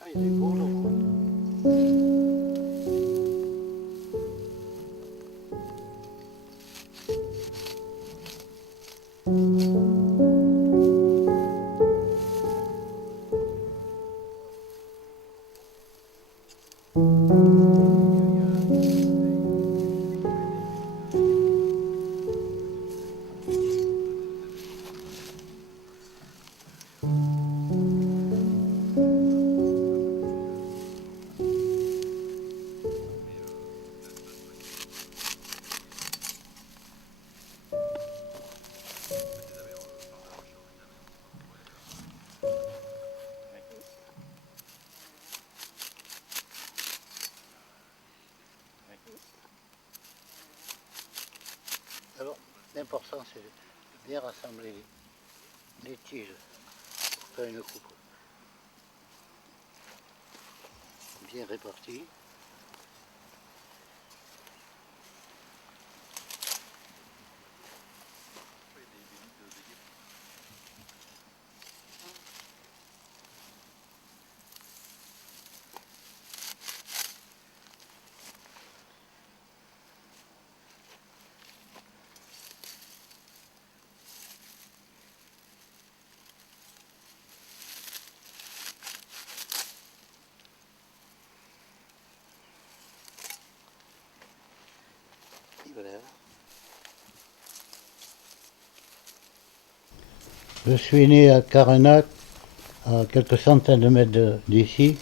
Ah, il est beau l'eau. Alors, l'important c'est de bien rassembler les tiges pour faire une coupe bien répartie. Je suis né à Carenac, à quelques centaines de mètres d'ici,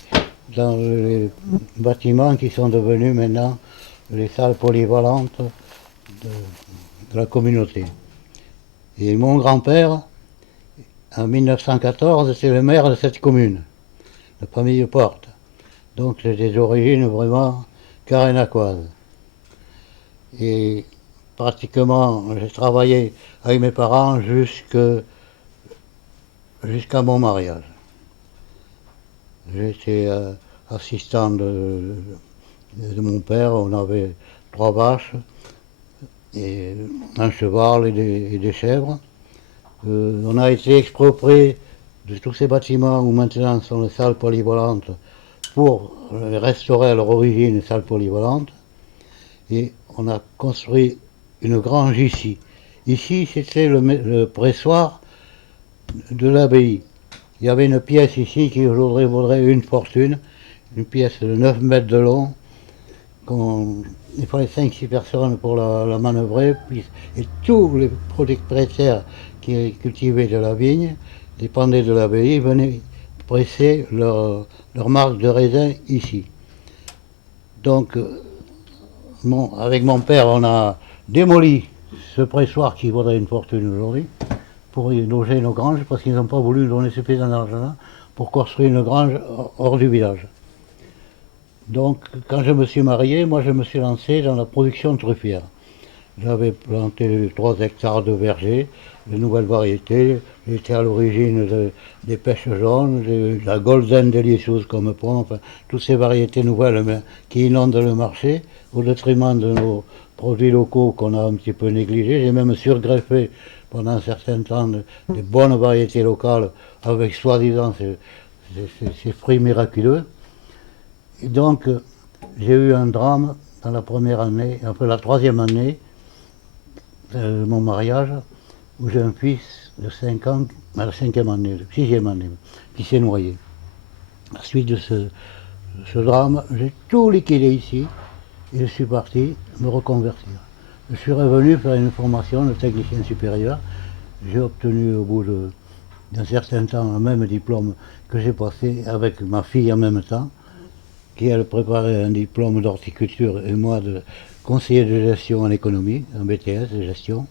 dans les bâtiments qui sont devenus maintenant les salles polyvalentes de la communauté. Et mon grand-père, en 1914, était le maire de cette commune, de Famille-Porte. Donc c'est des origines vraiment carénacoises. Et pratiquement, j'ai travaillé avec mes parents jusqu'à mon mariage. J'étais assistant de mon père, on avait 3 vaches, et un cheval et des chèvres. On a été exproprié de tous ces bâtiments où maintenant sont les salles polyvalentes pour restaurer à leur origine les salles polyvalentes. Et on a construit une grange ici. Ici, c'était le pressoir de l'abbaye. Il y avait une pièce ici qui aujourd'hui vaudrait une fortune, une pièce de 9 mètres de long. Il fallait 5-6 personnes pour la manœuvrer, et tous les propriétaires qui cultivaient de la vigne, dépendaient de l'abbaye, venaient presser leur marque de raisin ici. Donc, avec mon père, on a démoli ce pressoir qui vaudrait une fortune aujourd'hui, pour y loger nos granges, parce qu'ils n'ont pas voulu donner suffisamment d'argent pour construire une grange hors du village. Donc, quand je me suis marié, moi je me suis lancé dans la production truffière. J'avais planté 3 hectares de vergers, de nouvelles variétés. J'étais à l'origine des pêches jaunes, de la golden delicious comme pomme, enfin, toutes ces variétés nouvelles qui inondent le marché, au détriment de nos produits locaux qu'on a un petit peu négligés. J'ai même surgreffé pendant un certain temps des bonnes variétés locales avec soi-disant ces fruits miraculeux. Et donc, j'ai eu un drame dans la première année, enfin la 3e année de mon mariage, où j'ai un fils de 5 ans, à la 5e année, la 6e année, qui s'est noyé. À la suite de ce drame, j'ai tout liquidé ici, et je suis parti me reconvertir. Je suis revenu faire une formation de technicien supérieur. J'ai obtenu au bout d'un certain temps le même diplôme que j'ai passé avec ma fille en même temps, qui elle préparait un diplôme d'horticulture et moi de conseiller de gestion en économie, un BTS de gestion.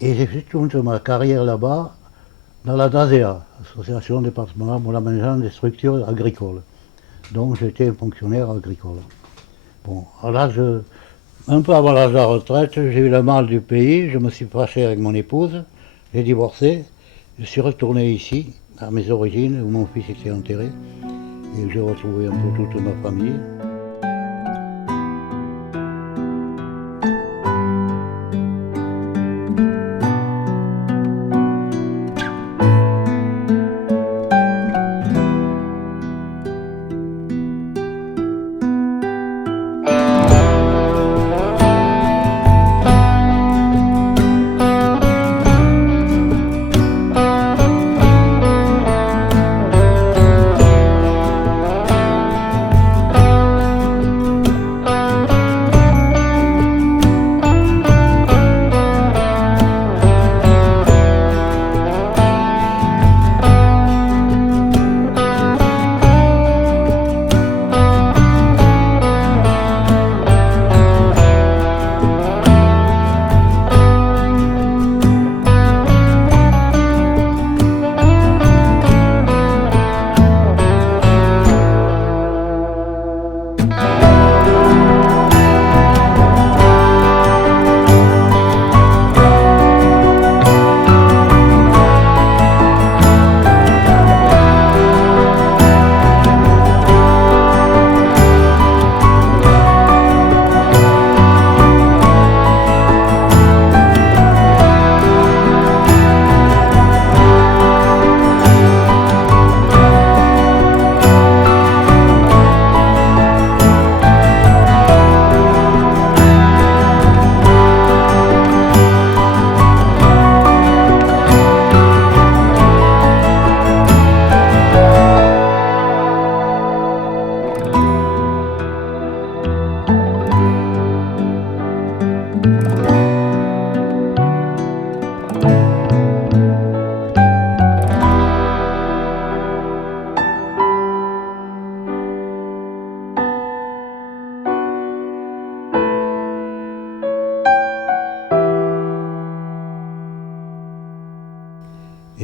Et j'ai fait toute ma carrière là-bas dans la DASEA, Association départementale pour l'aménagement des structures agricoles. Donc j'étais un fonctionnaire agricole. Bon, à l'âge, un peu avant l'âge de la retraite, j'ai eu le mal du pays, je me suis fâché avec mon épouse, j'ai divorcé, je suis retourné ici, à mes origines, où mon fils était enterré, et j'ai retrouvé un peu toute ma famille.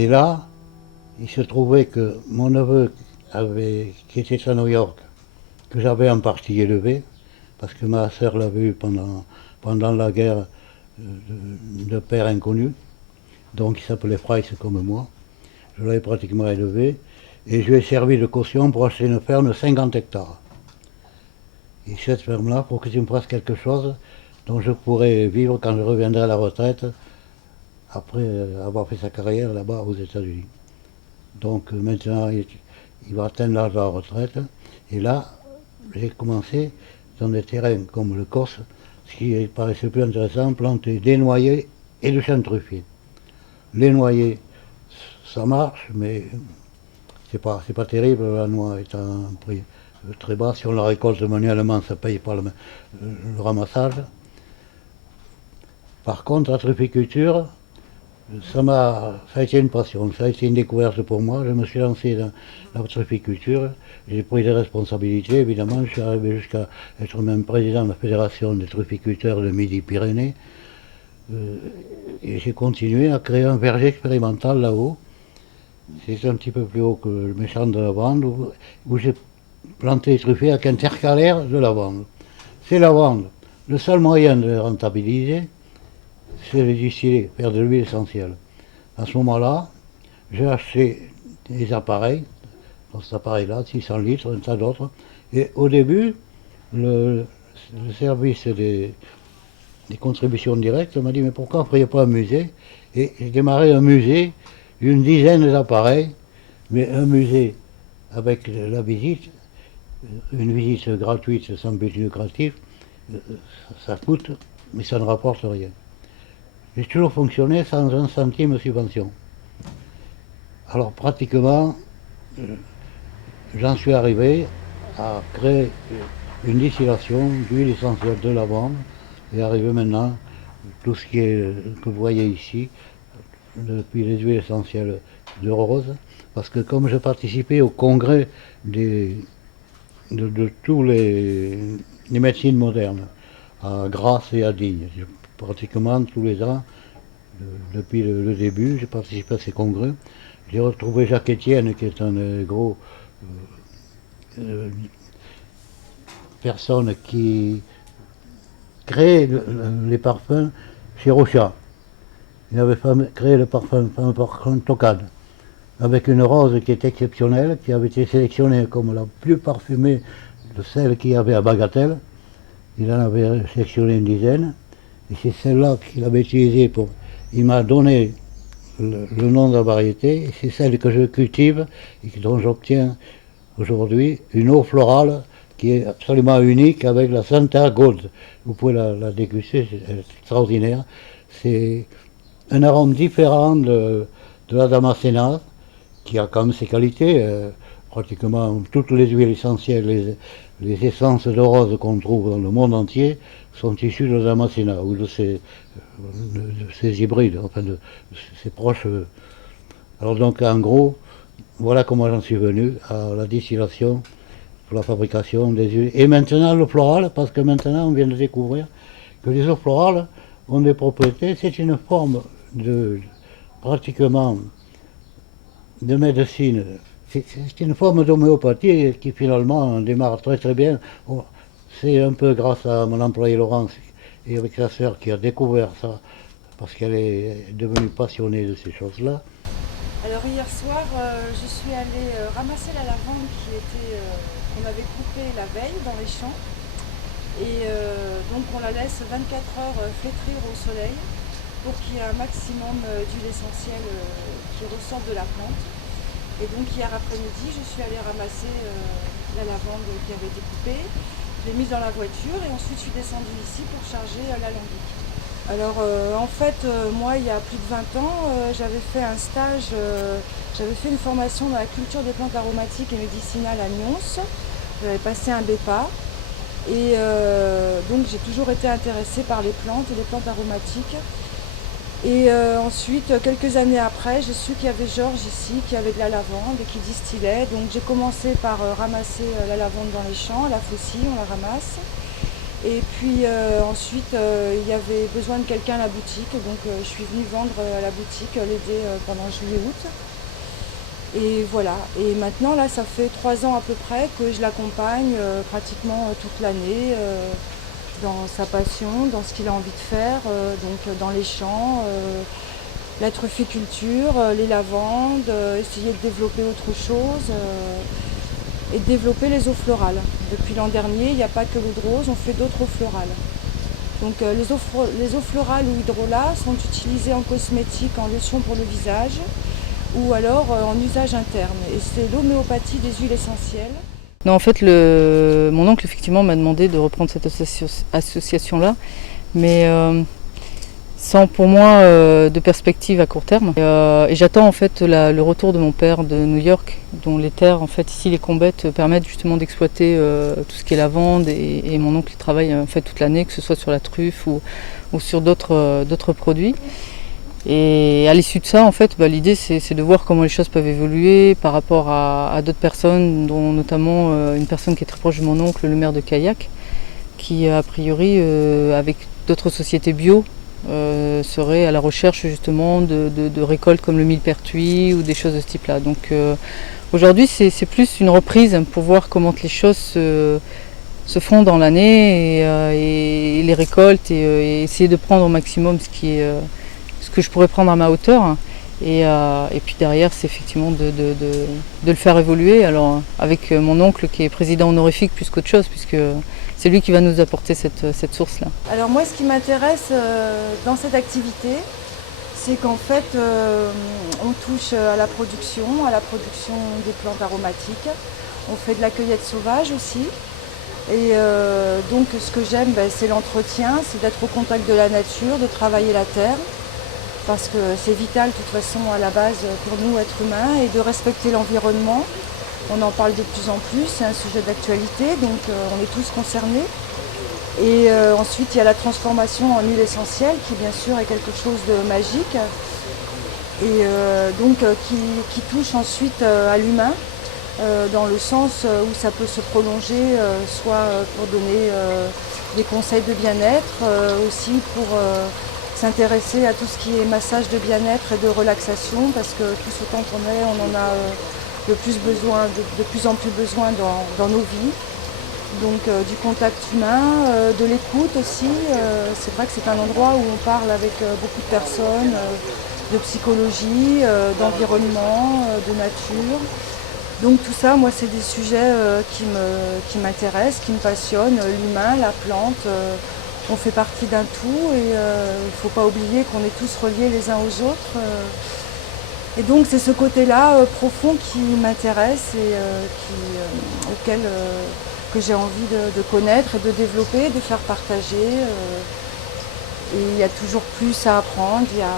Et là, il se trouvait que mon neveu qui était à New York, que j'avais en partie élevé, parce que ma sœur l'avait eu pendant la guerre de père inconnu, donc il s'appelait Price comme moi, je l'avais pratiquement élevé, et je lui ai servi de caution pour acheter une ferme de 50 hectares. Et cette ferme-là, pour que tu me fasses quelque chose dont je pourrais vivre quand je reviendrai à la retraite, après avoir fait sa carrière là-bas aux États-Unis. Donc maintenant, il va atteindre l'âge de la retraite. Et là, j'ai commencé dans des terrains comme le Corse, ce qui paraissait plus intéressant, planter des noyers et du chêne truffier. Les noyers, ça marche, mais c'est pas terrible, la noix est à un prix très bas. Si on la récolte manuellement, ça ne paye pas le ramassage. Par contre, la trufficulture, ça a été une passion, ça a été une découverte pour moi. Je me suis lancé dans la trufficulture, j'ai pris des responsabilités, évidemment. Je suis arrivé jusqu'à être même président de la fédération des trufficulteurs de Midi-Pyrénées. Et j'ai continué à créer un verger expérimental là-haut. C'est un petit peu plus haut que le méchant de lavande, où j'ai planté les truffiers avec intercalaire de lavande. Ces lavandes, le seul moyen de les rentabiliser, c'est de distiller, faire de l'huile essentielle. À ce moment-là, j'ai acheté des appareils, dans cet appareil-là, 600 litres, un tas d'autres. Et au début, le service des contributions directes m'a dit, mais pourquoi vous ne feriez pas un musée? Et j'ai démarré un musée, une dizaine d'appareils, mais un musée avec la visite, une visite gratuite sans but lucratif, ça coûte, mais ça ne rapporte rien. J'ai toujours fonctionné sans un centime de subvention. Alors pratiquement, j'en suis arrivé à créer une distillation d'huile essentielle de lavande et arrivé maintenant tout ce que vous voyez ici, depuis les huiles essentielles de rose, parce que comme je participais au congrès de tous les médecines modernes, à Grasse et à Digne, pratiquement tous les ans, depuis le début, j'ai participé à ces congrès. J'ai retrouvé Jacques Etienne, qui est un gros euh, personne qui crée les parfums chez Rocha. Il avait créé le parfum Tocade, avec une rose qui est exceptionnelle, qui avait été sélectionnée comme la plus parfumée de celles qu'il y avait à Bagatelle. Il en avait sélectionné une dizaine, et c'est celle-là qu'il avait utilisée pour. Il m'a donné le nom de la variété, et c'est celle que je cultive et dont j'obtiens aujourd'hui une eau florale qui est absolument unique avec la Santa Gold. Vous pouvez la déguster, c'est extraordinaire. C'est un arôme différent de la Damascena, qui a quand même ses qualités. Pratiquement toutes les huiles essentielles, les essences de rose qu'on trouve dans le monde entier sont issues de la Damascena ou de ces hybrides, enfin de ces proches. Alors donc en gros, voilà comment j'en suis venu à la distillation pour la fabrication des huiles. Et maintenant le floral, parce que maintenant on vient de découvrir que les eaux florales ont des propriétés. C'est une forme de pratiquement de médecine. C'est une forme d'homéopathie qui finalement démarre très très bien. C'est un peu grâce à mon employé Laurence et avec sa sœur qui a découvert ça, parce qu'elle est devenue passionnée de ces choses-là. Alors hier soir, je suis allée ramasser la lavande qu'on avait coupée la veille dans les champs. Et donc on la laisse 24 heures flétrir au soleil pour qu'il y ait un maximum d'huile essentielle qui ressorte de la plante. Et donc hier après-midi, je suis allée ramasser la lavande qui avait été coupée. Je l'ai mise dans la voiture et ensuite je suis descendue ici pour charger l'alambic. Alors en fait, moi il y a plus de 20 ans, j'avais fait un stage, j'avais fait une formation dans la culture des plantes aromatiques et médicinales à Nyons. J'avais passé un BEPA. Et donc j'ai toujours été intéressée par les plantes et les plantes aromatiques. Et ensuite, quelques années après, j'ai su qu'il y avait Georges ici, qui avait de la lavande et qui distillait. Donc j'ai commencé par ramasser la lavande dans les champs, la faucille, on la ramasse. Et puis ensuite, il y avait besoin de quelqu'un à la boutique. Donc je suis venue vendre à la boutique, l'aider pendant juillet-août. Et voilà, et maintenant là ça fait 3 ans à peu près que je l'accompagne pratiquement toute l'année dans sa passion, dans ce qu'il a envie de faire, donc dans les champs, la trufficulture, les lavandes, essayer de développer autre chose et de développer les eaux florales. Depuis l'an dernier, il n'y a pas que l'eau de rose, on fait d'autres eaux florales. Donc les eaux florales ou hydrolats sont utilisées en cosmétique, en lotion pour le visage, ou alors en usage interne. Et c'est l'homéopathie des huiles essentielles. Non, en fait, mon oncle effectivement m'a demandé de reprendre cette association-là, mais sans pour moi de perspective à court terme. Et j'attends en fait le retour de mon père de New York, dont les terres, en fait, ici les combettes permettent justement d'exploiter tout ce qui est lavande. Et mon oncle travaille en fait toute l'année, que ce soit sur la truffe ou sur d'autres produits. Et à l'issue de ça, en fait, l'idée c'est de voir comment les choses peuvent évoluer par rapport à d'autres personnes, dont notamment une personne qui est très proche de mon oncle, le maire de Caillac, qui a priori, avec d'autres sociétés bio, serait à la recherche justement de récoltes comme le millepertuis ou des choses de ce type-là. Donc aujourd'hui, c'est plus une reprise pour voir comment les choses se font dans l'année et les récoltes et essayer de prendre au maximum ce que je pourrais prendre à ma hauteur. Et puis derrière, c'est effectivement de le faire évoluer. Alors avec mon oncle qui est président honorifique plus qu'autre chose, puisque c'est lui qui va nous apporter cette source-là. Alors moi, ce qui m'intéresse dans cette activité, c'est qu'en fait, on touche à la production des plantes aromatiques. On fait de la cueillette sauvage aussi. Et donc ce que j'aime, c'est l'entretien, c'est d'être au contact de la nature, de travailler la terre. Parce que c'est vital de toute façon à la base pour nous, êtres humains, et de respecter l'environnement. On en parle de plus en plus, c'est un sujet d'actualité, donc on est tous concernés. Et ensuite, il y a la transformation en huile essentielle, qui bien sûr est quelque chose de magique, et donc qui touche ensuite à l'humain, dans le sens où ça peut se prolonger, soit pour donner des conseils de bien-être, aussi pour s'intéresser à tout ce qui est massage de bien-être et de relaxation, parce que tous autant qu'on est, on en a de plus en plus besoin dans nos vies. Donc du contact humain, de l'écoute aussi. C'est vrai que c'est un endroit où on parle avec beaucoup de personnes, de psychologie, d'environnement, de nature. Donc tout ça, moi, c'est des sujets qui m'intéressent, qui me passionnent. L'humain, la plante, on fait partie d'un tout et il ne faut pas oublier qu'on est tous reliés les uns aux autres. Et donc c'est ce côté-là profond qui m'intéresse et auquel que j'ai envie de connaître et de développer, de faire partager. Et il y a toujours plus à apprendre, il y a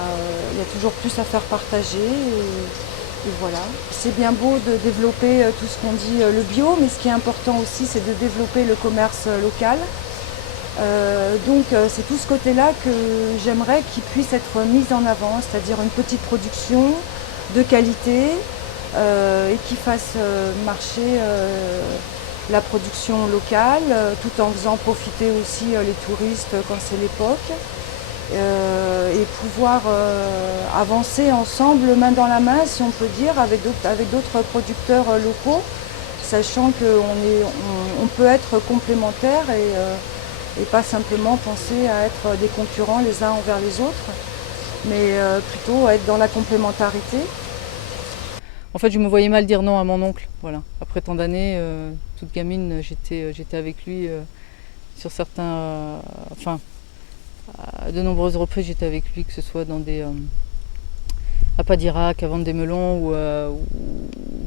toujours plus à faire partager. Et voilà. C'est bien beau de développer tout ce qu'on dit le bio, mais ce qui est important aussi, c'est de développer le commerce local. Donc c'est tout ce côté-là que j'aimerais qu'il puisse être mis en avant, c'est-à-dire une petite production de qualité et qui fasse marcher la production locale, tout en faisant profiter aussi les touristes quand c'est l'époque, et pouvoir avancer ensemble, main dans la main, si on peut dire, avec d'autres producteurs locaux, sachant qu'on peut être complémentaires et pas simplement penser à être des concurrents les uns envers les autres, mais plutôt être dans la complémentarité. En fait, je me voyais mal dire non à mon oncle. Voilà. Après tant d'années, toute gamine, j'étais avec lui sur certains... à de nombreuses reprises, j'étais avec lui, que ce soit dans des... à Padirac, à vendre des melons ou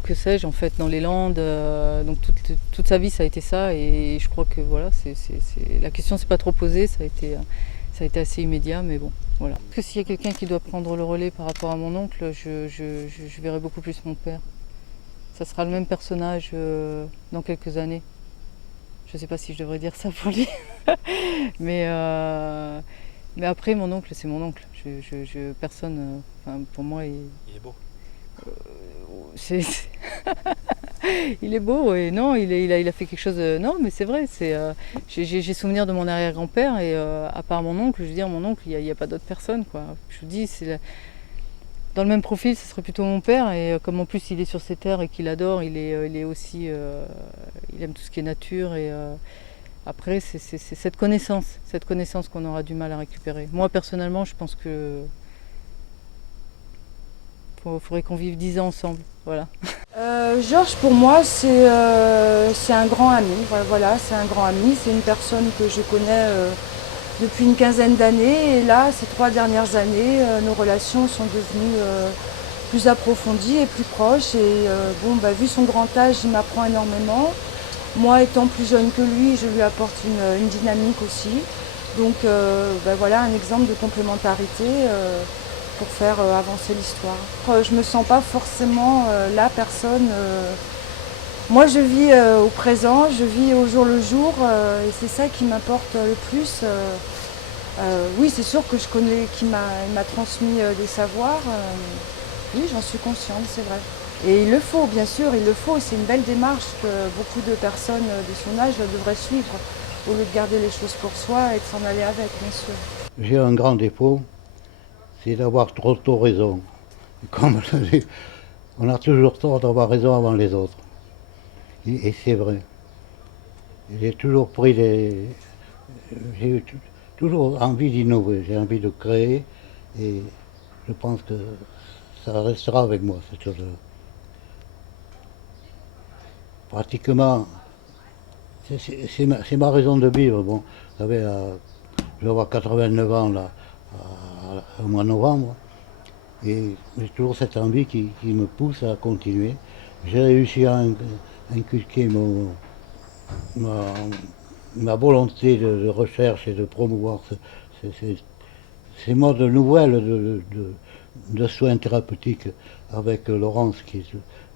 que sais-je, en fait, dans les Landes. Donc toute sa vie, ça a été ça. Et je crois que voilà, la question ne s'est pas trop posée. Ça a été assez immédiat, mais bon. Voilà. Parce que s'il y a quelqu'un qui doit prendre le relais par rapport à mon oncle, je verrai beaucoup plus mon père. Ça sera le même personnage dans quelques années. Je ne sais pas si je devrais dire ça pour lui. mais après, mon oncle, c'est mon oncle. Personne, pour moi, il est beau. Il est beau et non, il a fait quelque chose. Non, mais c'est vrai. J'ai souvenir de mon arrière-grand-père et à part mon oncle, je veux dire, mon oncle, il n'y a pas d'autres personnes, quoi. Je vous dis, dans le même profil, ce serait plutôt mon père. Et comme en plus il est sur ces terres et qu'il adore, il est aussi, il aime tout ce qui est nature et après, c'est cette connaissance qu'on aura du mal à récupérer. Moi, personnellement, je pense que faudrait qu'on vive 10 ans ensemble. Voilà. Georges, pour moi, c'est un grand ami. Voilà, c'est un grand ami. C'est une personne que je connais depuis une quinzaine d'années. Et là, ces 3 dernières années, nos relations sont devenues plus approfondies et plus proches. Et vu son grand âge, il m'apprend énormément. Moi, étant plus jeune que lui, je lui apporte une dynamique aussi. Donc voilà un exemple de complémentarité pour faire avancer l'histoire. Je ne me sens pas forcément la personne. Moi, je vis au présent, je vis au jour le jour et c'est ça qui m'importe le plus. Oui, c'est sûr que je connais, qu'il m'a transmis des savoirs. Oui, j'en suis consciente, c'est vrai. Et il le faut, bien sûr, il le faut. C'est une belle démarche que beaucoup de personnes de son âge devraient suivre, au lieu de garder les choses pour soi et de s'en aller avec, bien sûr. J'ai un grand défaut, c'est d'avoir trop tôt raison. Comme je dis, on a toujours tort d'avoir raison avant les autres. Et c'est vrai. J'ai toujours j'ai toujours envie d'innover, j'ai envie de créer et je pense que ça restera avec moi, cette chose-là. Pratiquement, c'est ma raison de vivre. Bon, vous savez, je vais avoir 89 ans là, au mois de novembre, et j'ai toujours cette envie qui me pousse à continuer. J'ai réussi à inculquer ma volonté de recherche et de promouvoir ces modes nouvelles de soins thérapeutiques avec Laurence qui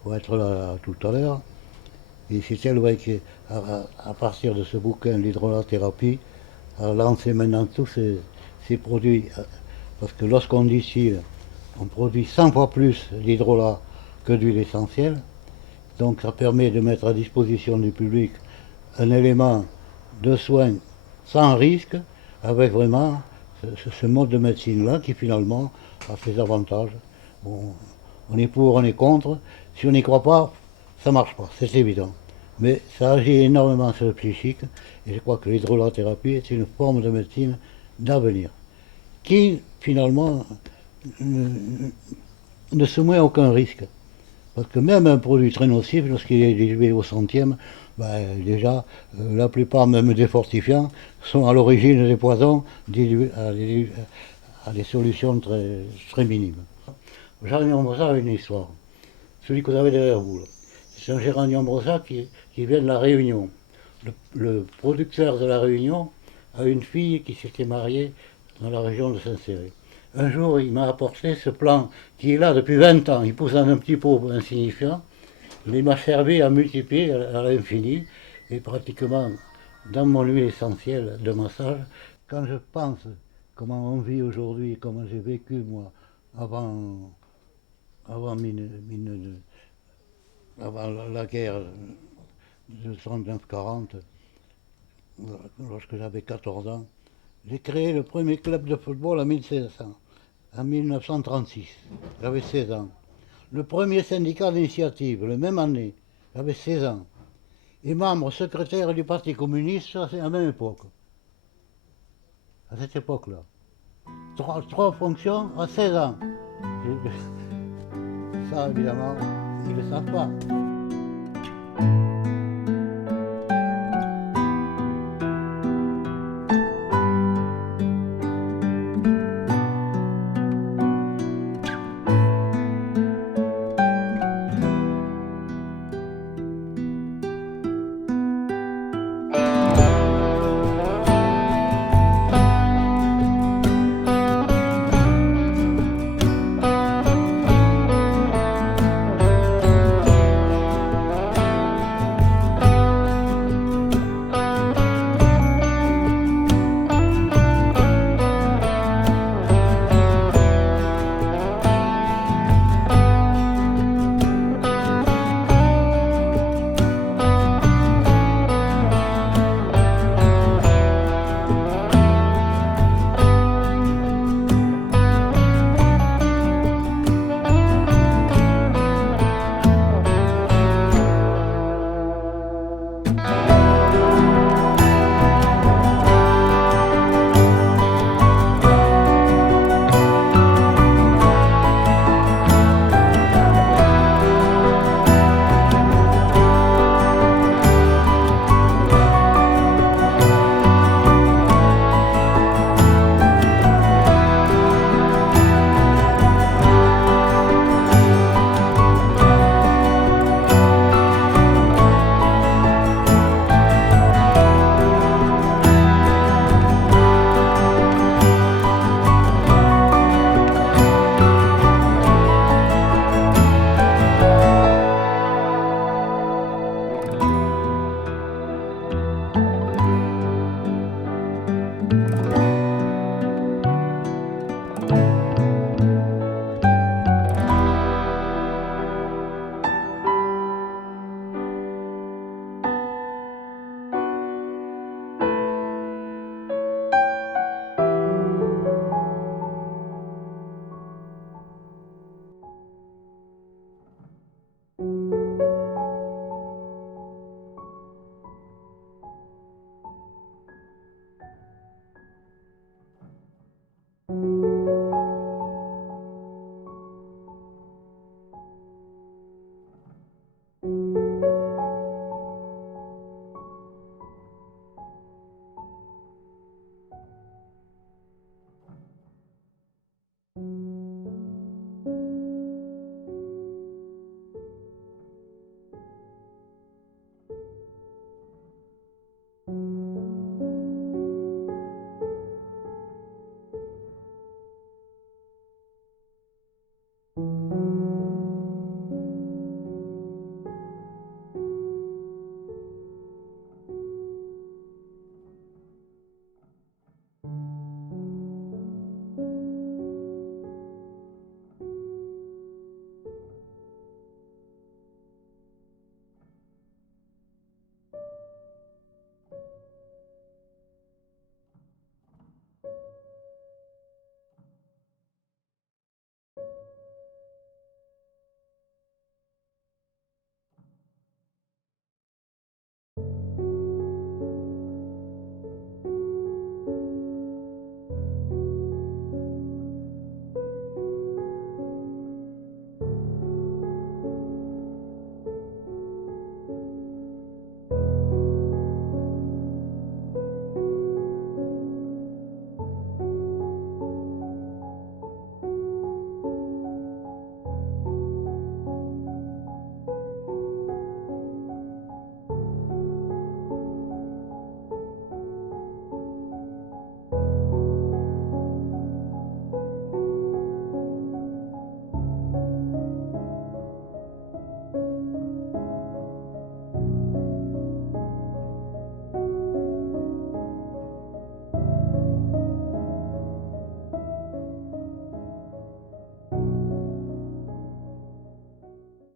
va être là tout à l'heure. Et c'est elle qu'à partir de ce bouquin, l'hydrolathérapie, a lancé maintenant tous ces produits. Parce que lorsqu'on distille, on produit 100 fois plus d'hydrolat que d'huile essentielle. Donc ça permet de mettre à disposition du public un élément de soin sans risque, avec vraiment ce mode de médecine-là qui finalement a ses avantages. Bon, on est pour, on est contre. Si on n'y croit pas, ça ne marche pas, c'est évident. Mais ça agit énormément sur le psychique et je crois que l'hydrolathérapie est une forme de médecine d'avenir qui finalement ne soumet aucun risque. Parce que même un produit très nocif, lorsqu'il est dilué au centième, ben déjà, la plupart même des fortifiants sont à l'origine des poisons dilués à des solutions très, très minimes. Le géranium rosa a une histoire. Celui que vous avez derrière vous, là. C'est un géranium rosa qui vient de la Réunion. Le producteur de la Réunion a une fille qui s'était mariée dans la région de Saint-Céré. Un jour, il m'a apporté ce plant qui est là depuis 20 ans. Il pousse dans un petit pot insignifiant. Il m'a servi à multiplier à l'infini. Et pratiquement, dans mon huile essentielle de massage, quand je pense comment on vit aujourd'hui, comment j'ai vécu moi avant, avant la guerre de 39-40, lorsque j'avais 14 ans, j'ai créé le premier club de football en 1936. J'avais 16 ans. Le premier syndicat d'initiative, la même année, j'avais 16 ans. Et membre secrétaire du Parti communiste, ça c'est à la même époque. À cette époque-là. Trois fonctions à 16 ans. Ça, évidemment, ils ne le savent pas.